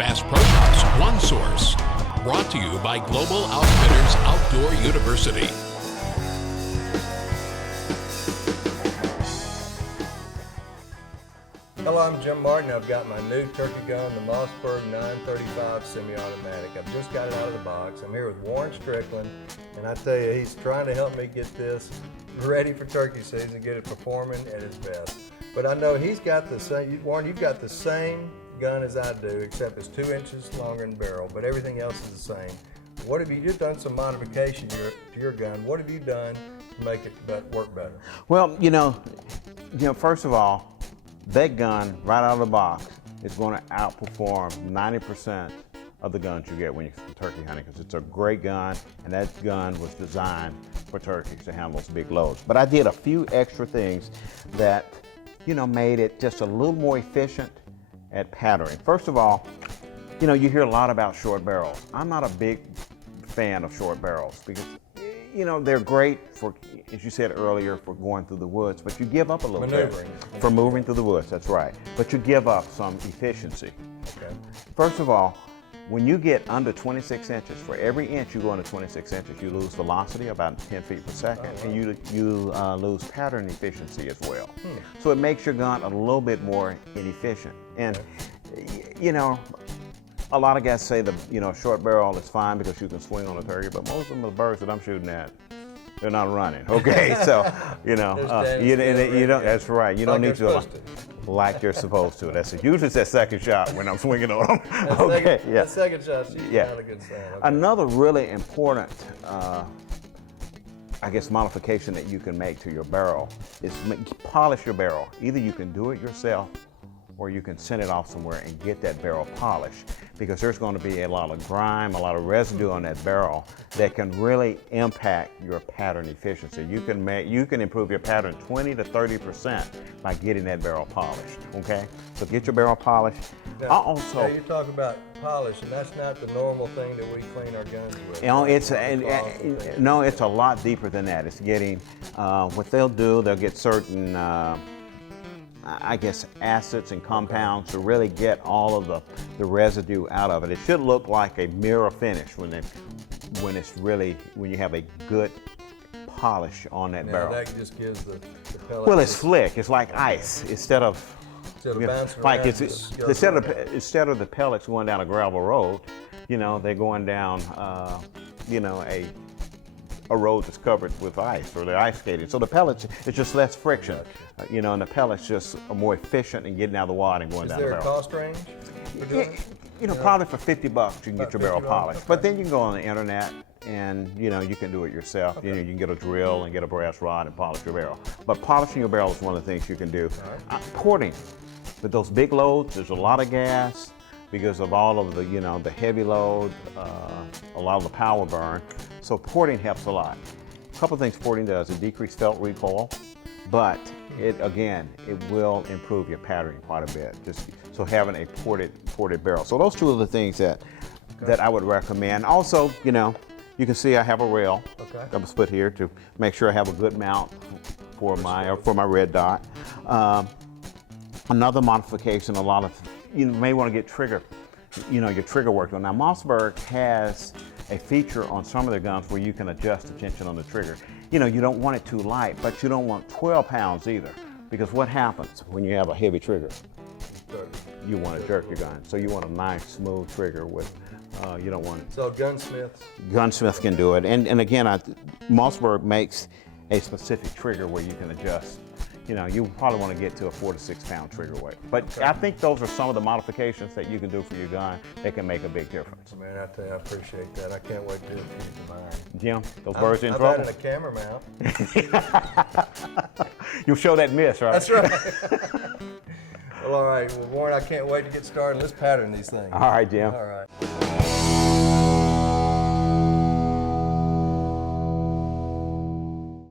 Bass Pro Shops, one source. Brought to you by Global Outfitters Outdoor University. Hello, I'm Jim Martin. I've got my new turkey gun, the Mossberg 935 semi-automatic. I've just got it out of the box. I'm here with Warren Strickland, and I tell you, he's trying to help me get this ready for turkey season, get it performing at its best. But I know he's got the same, Warren, you've got the same gun as I do, except it's 2 inches longer in barrel, but everything else is the same. What have you've done some modification to your gun. What have you done to make it work better? Well, you know, first of all, that gun right out of the box is going to outperform 90% of the guns you get when you're turkey hunting, because it's a great gun, and that gun was designed for turkeys to handle those big loads. But I did a few extra things that, made it just a little more efficient at patterning. First of all, you hear a lot about short barrels. I'm not a big fan of short barrels because they're great for, as you said earlier, for going through the woods, but you give up a little bit. For moving through the woods, that's right. But you give up some efficiency. Okay. First of all, when you get under 26 inches, for every inch you go under 26 inches, you lose velocity about 10 feet per second, and you lose pattern efficiency as well. So it makes your gun a little bit more inefficient. And, a lot of guys say the short barrel is fine because you can swing on a turkey, but most of the birds that I'm shooting at, they're not running. Okay, so you don't. That's right. You don't need to like you're supposed to. Usually it's that second shot when I'm swinging on them. Okay, yeah. That second shot's usually not a good sign. Okay. Another really important, modification that you can make to your barrel is polish your barrel. Either you can do it yourself, or you can send it off somewhere and get that barrel polished, because there's going to be a lot of grime, a lot of residue on that barrel that can really impact your pattern efficiency. You can improve your pattern 20 to 30% by getting that barrel polished. Okay, so get your barrel polished. Now you talk about polish, and that's not the normal thing that we clean our guns with. It's a lot deeper than that. It's getting what they'll do. They'll get certain acids and compounds to really get all of the residue out of it. It should look like a mirror finish when you have a good polish on that barrel. That just gives the pellet. Well, it's slick. It's like ice instead of the pellets going down a gravel road. They're going down a road that's covered with ice, or they're ice skating. So the pellets, it's just less friction, and the pellets just are more efficient in getting out of the water and going down the barrel. Is there a cost range for doing it? Probably for $50 you can get your barrel polished. Okay. But then you can go on the internet and you can do it yourself. Okay. You can get a drill and get a brass rod and polish your barrel. But polishing your barrel is one of the things you can do. Porting, with those big loads, there's a lot of gas because of all of the heavy load, a lot of the power burn. So porting helps a lot. A couple of things porting does: it decreases felt recoil, but it will improve your patterning quite a bit. So having a ported barrel. So those two are the things that I would recommend. Also, you can see I have a rail that was put here to make sure I have a good mount for my red dot. Another modification, you may want to get your trigger worked on. Now, Mossberg has a feature on some of their guns where you can adjust the tension on the trigger. You don't want it too light, but you don't want 12 pounds either, because what happens when you have a heavy trigger? You want to jerk your gun. So you want a nice, smooth trigger with, you don't want it. So Gunsmiths can do it. And again, Mossberg makes a specific trigger where you can adjust. You probably want to get to a 4 to 6 pound trigger weight. But I think those are some of the modifications that you can do for your gun that can make a big difference. Man, I tell you, I appreciate that. I can't wait to use mine. Jim, those birds in trouble? I've had a camera mount. You'll show that miss, right? That's right. Well, all right. Well, Warren, I can't wait to get started. Let's pattern these things. All right, Jim. All right.